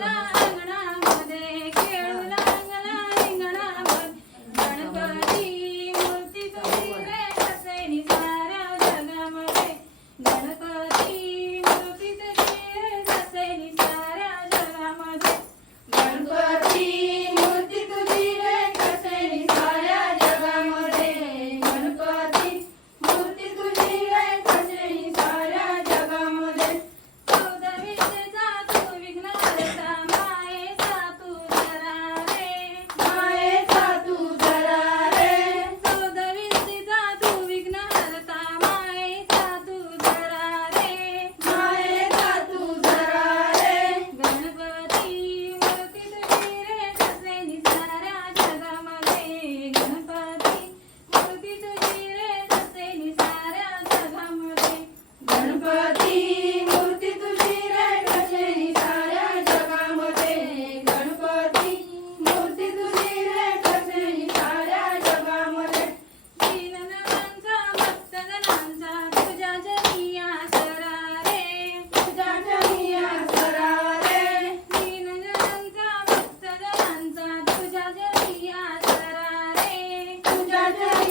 na na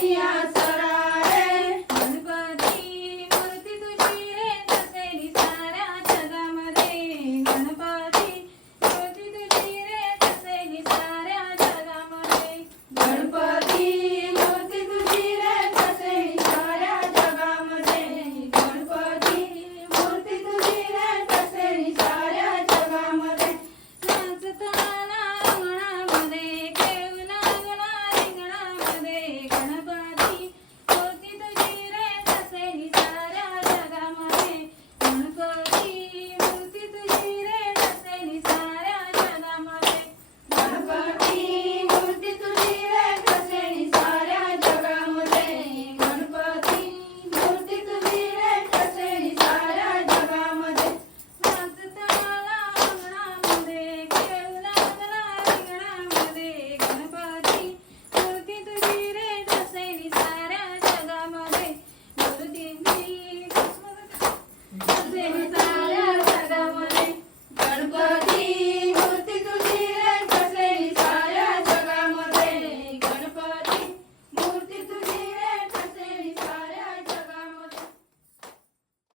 Yeah.